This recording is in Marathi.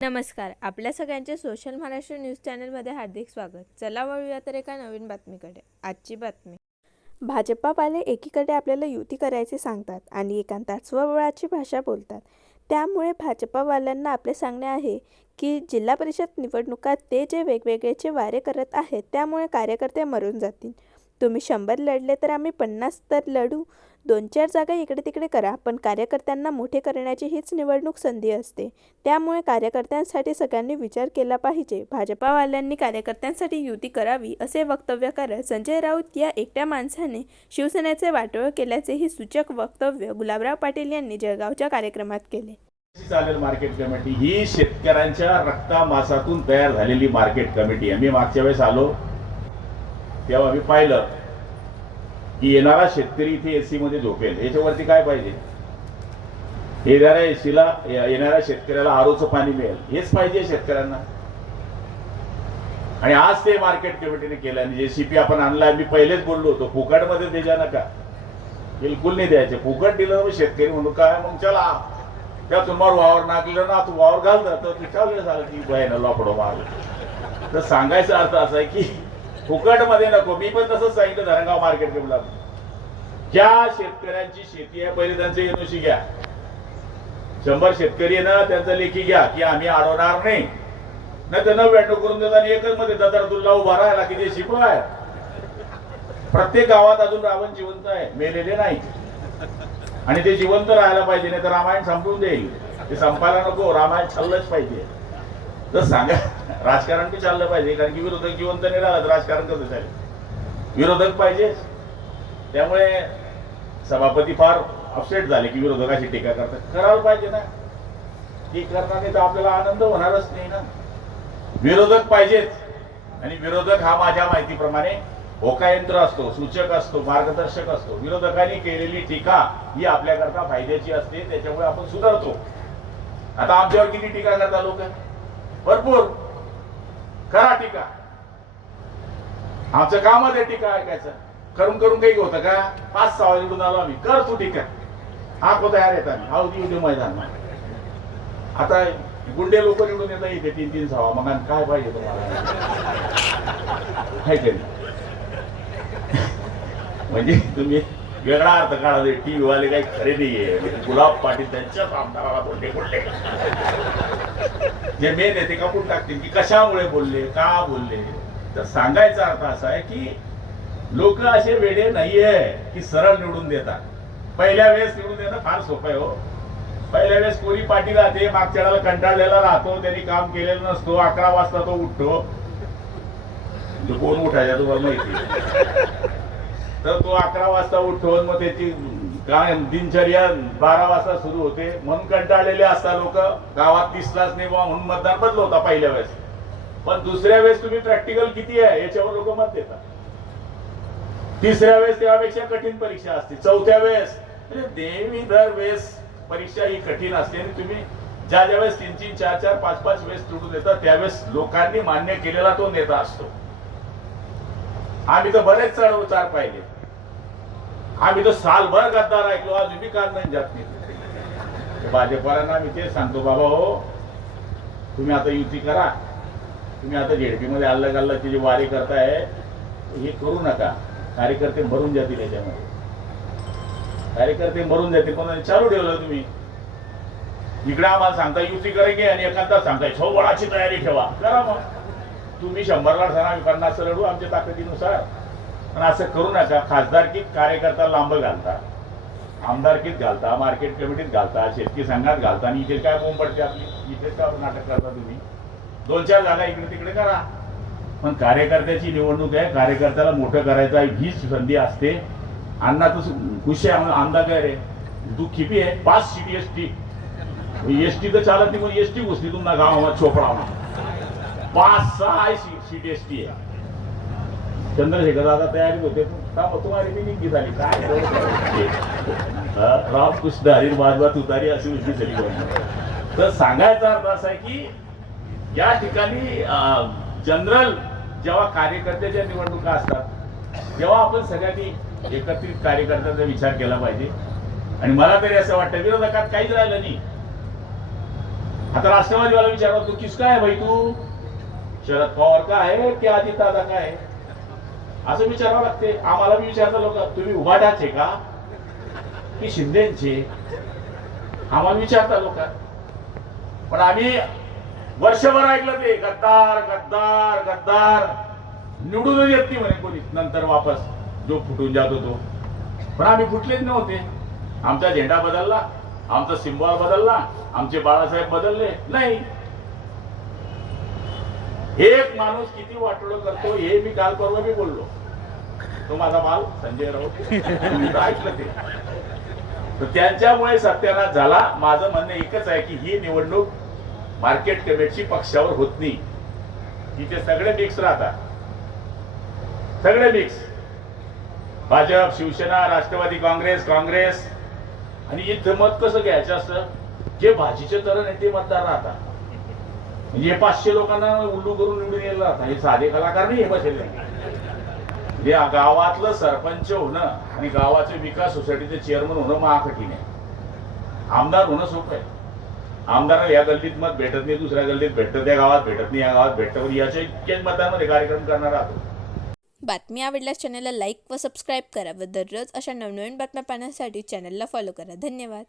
नमस्कार आपल्या सगळ्यांचे सोशल महाराष्ट्र न्यूज चॅनलमध्ये हार्दिक स्वागत. चला वळूया तर एका नवीन बातमीकडे. आजची बातमी. भाजपावाले एकीकडे आपल्याला युती करायचे सांगतात आणि एकांतात स्वबळाची भाषा बोलतात. त्यामुळे भाजपावाल्यांना आपले सांगणे आहे की जिल्हा परिषद निवडणुकात ते जे वेगवेगळेचे वारे करत आहेत त्यामुळे कार्यकर्ते मरून जातील. तुम्ही शंभर लढले तर आम्ही पन्नास तर लढू. दोन चार जागा इकडे तिकडे करा पण कार्यकर्त्यांना मोठे करण्याची हीच निवडणूक संधी असते. त्यामुळे कार्यकर्त्यांसाठी सगळ्यांनी विचार केला पाहिजे. भाजपावाल्यांनी कार्यकर्त्यांसाठी युती करावी असे वक्तव्य करत संजय राऊत या एकट्या माणसाने शिवसेनेचे वाटोळ केल्याचेही सूचक वक्तव्य गुलाबराव पाटील यांनी जळगावच्या कार्यक्रमात केले. चालेल मार्केट कमिटी. ही शेतकऱ्यांच्या रक्तामासातून तयार झालेली मार्केट कमिटी. आहे मी मागच्या वेळेस आलो. तेव्हा मी पाहिलं की येणारा शेतकरी इथे एसी मध्ये झोपेल. याच्यावरती काय पाहिजे? येणाऱ्या एसीला येणाऱ्या शेतकऱ्याला आरोचं पाणी मिळेल. हेच पाहिजे शेतकऱ्यांना. आणि आज ते मार्केट कमिटीने केलं आणि जेसीपी आपण आणलाय मी पहिलेच बोललो होतो फुकटमध्ये द्यायच्या नका. बिलकुल नाही द्यायचे. फुकट दिलं तर मग शेतकरी म्हणून काय? मग चला. त्या तुम्हाला वावर नाकलं ना तू वावर घाल ना. तर ठिकावलं झालं की बहिण लपडो मार तर सांगायचा अर्थ असा आहे की फुकटमध्ये नको. मी पण तसंच सांगितलं धरणगाव मार्केट कमिटीला ज्या शेतकऱ्यांची शेती आहे पहिले त्यांचे एनओसी घ्या. शंभर शेतकरी आहे ना त्यांचा लेखी घ्या की आम्ही अडवणार नाही. नाही तर नव्याण्णव करून देतात आणि एकच मध्ये दतारतुल्ला उभा राहिला की ते शिकू आहे प्रत्येक गावात अजून रावण जिवंत आहे मेलेले नाही. आणि ते जिवंत राहायला पाहिजे नाही तर रामायण संपून देईल. ते संपायला नको रामायण चाललंच पाहिजे. तर सांगा राजकारण बी चाललं पाहिजे? कारण की विरोधक जिवंत नाही राहिला तर राजकारण कसं चालेल? विरोधक पाहिजे. त्यामुळे सभापती फार अपसेट झाले की विरोधकाची टीका करतात. करायला पाहिजे ना. ती करणार नाही तर आपल्याला आनंद होणारच नाही ना. विरोधक पाहिजेच आणि विरोधक हा माझ्या माहितीप्रमाणे होकायंत्र असतो सूचक असतो मार्गदर्शक असतो. विरोधकांनी केलेली टीका ही आपल्याकरता फायद्याची असते त्याच्यामुळे आपण सुधारतो. आता आमच्यावर किती टीका करता लोक? भरपूर. करा टीका. आमचं कामच आहे टीका ऐकायचं. करून करून काही होतं का? पाच सहा निवडून आलो आम्ही. कर तू टीका. हा को तयार येत आम्ही. हा उदी उद्या मैदान आता गुंडे लोक निवडून येतात इथे तीन तीन सहा. मग आणि काय पाहिजे तुम्हाला? काय करी म्हणजे तुम्ही वेगळा अर्थ काढा. टीव्ही वाले काही खरे नाहीये गुलाब पाटील त्यांच्याच आमदाराला बोलले बोलले. जे मेन आहे ते कापून टाकतील की कशामुळे बोलले का बोलले? तर सांगायचा अर्थ असा आहे की लोक असे वेडे नाहीये की सरळ निवडून देतात. पहिल्या वेळेस निवडून देणं फार सोपं आहे हो. पहिल्या वेळेस कोरी पाठी राहते मागच्या कंटाळलेला राहतो त्यांनी काम केलेलं नसतो अकरा वाजता तो उठतो. म्हणजे कोण उठायचा तुम्हाला माहिती तर तो अकरा वाजता उठतो मग त्याची काय दिनचर्या बारा वाजता सुरू होते. म्हणून कंटाळलेले असतात लोक. गावात दिसलाच नाही बाबा म्हणून मतदान बदल होता पहिल्या वेळेस. पण दुसऱ्या वेळेस तुम्ही प्रॅक्टिकल किती आहे याच्यावर लोक मत देतात. तिसऱ्या वेळेस त्यापेक्षा कठीण परीक्षा असते. चौथ्या वेळेस म्हणजे नेहमी दर वेळेस परीक्षा ही कठीण असते. आणि तुम्ही ज्या ज्या वेळेस तीन तीन चार चार पाच पाच वेळेस निवडून येतात त्यावेळेस लोकांनी मान्य केलेला तो नेता असतो. आम्ही तर बरेच चढ उतार पाहिले. आम्ही तर सालभर गद्दार ऐकलो आज मी काल नाही जात नाही. भाजपवाल्यांना मी तेच सांगतो बाबा हो तुम्ही आता युती करा. तुम्ही आता झेडपी मध्ये अल्लग अल्लगची जी वारी करताय हे करू नका. कार्यकर्ते मरून जातील याच्यामध्ये. कार्यकर्ते मरून जातील पण चालू ठेवलं तुम्ही. इकडे आम्हाला सांगता युती करायची आणि एखादा सांगताय. छवळाची तयारी ठेवा. करा मग. तुम्ही शंभरला ठरा आम्ही पन्नास लढू आमच्या ताकदीनुसार. पण असं करू नका. खासदारकीत कार्यकर्ता लांब घालता. आमदारकीत घालता मार्केट कमिटीत घालता शेतकी संघात घालता. आणि इथे काय बोंब पडते आपली? इथेच का नाटक करता तुम्ही? दोन चार जागा इकडे तिकडे करा. पण कार्यकर्त्याची निवडणूक आहे. कार्यकर्त्याला मोठं करायचं आहे. हीच संधी असते. अण्णा तू खुश आहे? आमदार काय रे? तू खिपी आहे? पाच सीटी एस टी एस टी तर चालत नाही पण एस टी घुसली तुम्हाला गावात चोपडा पाच सहा सीटी एस टी आहे. चंद्रशेखर दादा तयारीत होते. का तुम्हाला मी निघी झाली? काय रामकृष्ण हरी बाजवा तुतारी अशी उलटी झाली तर सांगायचा अर्थ असा आहे की या ठिकाणी जनरल जेव्हा कार्यकर्त्याच्या निवडणुका असतात तेव्हा आपण सगळ्यांनी एकत्रित कार्यकर्त्यांचा विचार केला पाहिजे. आणि मला तरी असं वाटतं विरोधकात काहीच राहिलं नाही. आता राष्ट्रवादीवाला विचारला तू किसका काय भाई तू? शरद पवार का आहे की अजित दादा का आहे? असं विचारावं लागते. आम्हाला मी विचारता लोक तुम्ही उभाट्याचे का? की शिंदेचे. आम्हाला विचारता लोक. पण आम्ही वर्षभर ऐकलं ते गद्दार गद्दार गद्दार. निवडूनच येत नाही म्हणे कोणी नंतर वापस. जो फुटून जात होतो. पण आम्ही फुटलेच नव्हते. आमचा झेंडा बदलला आमचा सिम्बॉल बदलला आमचे बाळासाहेब बदलले. नाही एक माणूस किती वाटोळं करतो हे मी काल परवा मी बोललो. तो माझा बाल संजय राऊत. ऐकलं ते. तर त्यांच्यामुळे सत्यानाश झाला. माझं म्हणणं एकच आहे की ही निवडणूक मार्केट कमिटीची पक्षावर होत नाही. तिथे सगळे मिक्स राहतात. सगळे mix Bhajap Shivsena Rashtravadi Congress Congress. आणि इथं मत कसं घ्यायचं असतं? जे भाजीचे तरण आहे ते मतदार राहतात. म्हणजे हे पाचशे लोकांना उल्लू करून निवडून येईल हे साधे कलाकार नाही हे बसले. या गावातलं सरपंच होणं आणि गावाचे विकास सोसायटीचे चेअरमन होणं महाकठीण आहे. आमदार होणं सोपं आहे. आमदाराला या गल्लीत मत भेटत नाही दुसऱ्या गल्लीत भेटत त्या गावात भेटत नाही या गावात भेटत. पण याच्या इतक्याच मतांमध्ये कार्यक्रम करणार आहोत. बातमी आवडल्यास चॅनलला लाईक व सबस्क्राईब करा व दररोज अशा नवनवीन बातम्या पाहण्यासाठी चॅनलला फॉलो करा. धन्यवाद.